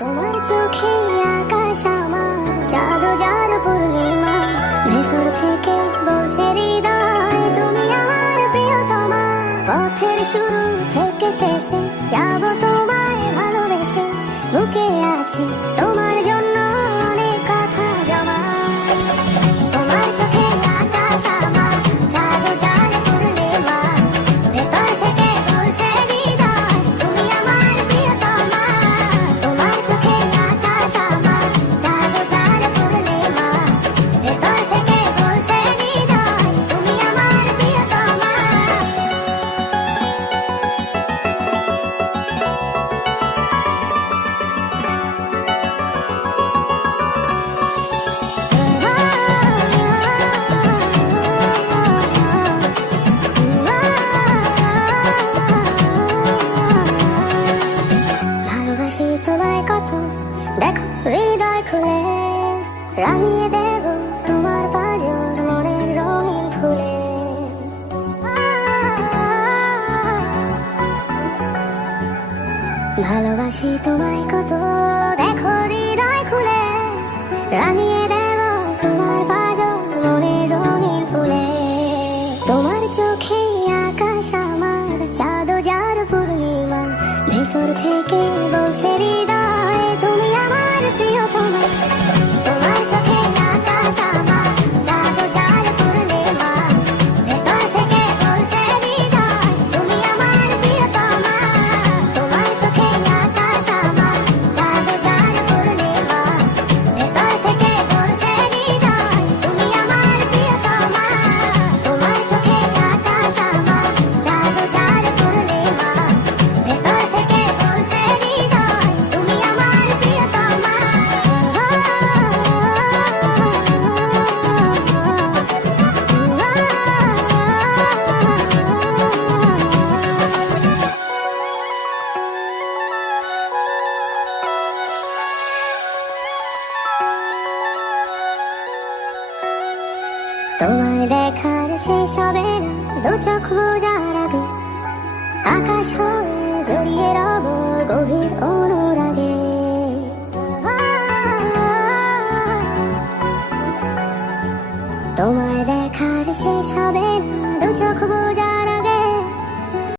তোমার চোখে আকাশ আমার চাঁদ যার পূর্ণিমা, ভেতর থেকে বলছে হৃদয় তুমি আমার প্রিয়তমা। পথের শুরু থেকে শেষে যাব তোমায় ভালোবেসে, বুকে আছে তোমার জন্য অনেক কথা জমা। তোমার চোখে আকাশ আমার চাঁদ যার পূর্ণিমা, ভেতর থেকে বলছে হৃদয় তুমি আমার প্রিয়তমা। তোমার চোখে আকাশ আমার চাঁদ যার পূর্ণিমা, ভেতর থেকে বলছে হৃদয় তুমি আমার প্রিয়তমা। ভালোবাসি তোমায় কত, দেখো হৃদয় খুলে রাঙিয়ে দেব তোমার পাঁজর মনের রঙিন ফুলে। ভালোবাসি তোমায় কত, দেখো হৃদয় খুলে রাঙিয়ে দেব তোমার পাঁজর মনের রঙিন ফুলে। তোমার চোখে আকাশ আমার চাঁদ যার পূর্ণিমা, ভেতর থেকে বলছে হৃদয় তুমি আমার প্রিয়তমা। তোমার চোখে আকাশ আমার চাঁদ যার পূর্ণিমা, ভেতর থেকে বলছে হৃদয় তুমি আমার প্রিয়তমা। তোমার চোখে আকাশ আমার চাঁদ যার পূর্ণিমা, ভেতর থেকে বলছে হৃদয় তুমি আমার প্রিয়তমা। তোমার চোখে আকাশ আমার চাঁদ যার পূর্ণিমা, ভেতর থেকে বলছে হৃদয় তুমি আমার প্রিয়তমা। তোমায় দেখার শেষ হবে না দু চোখ বোঝার আগে, আকাশ হয়ে জড়িয়ে রব গভীর অনুরাগে। তোমায় দেখার শেষ হবে না দু চোখ বোঝার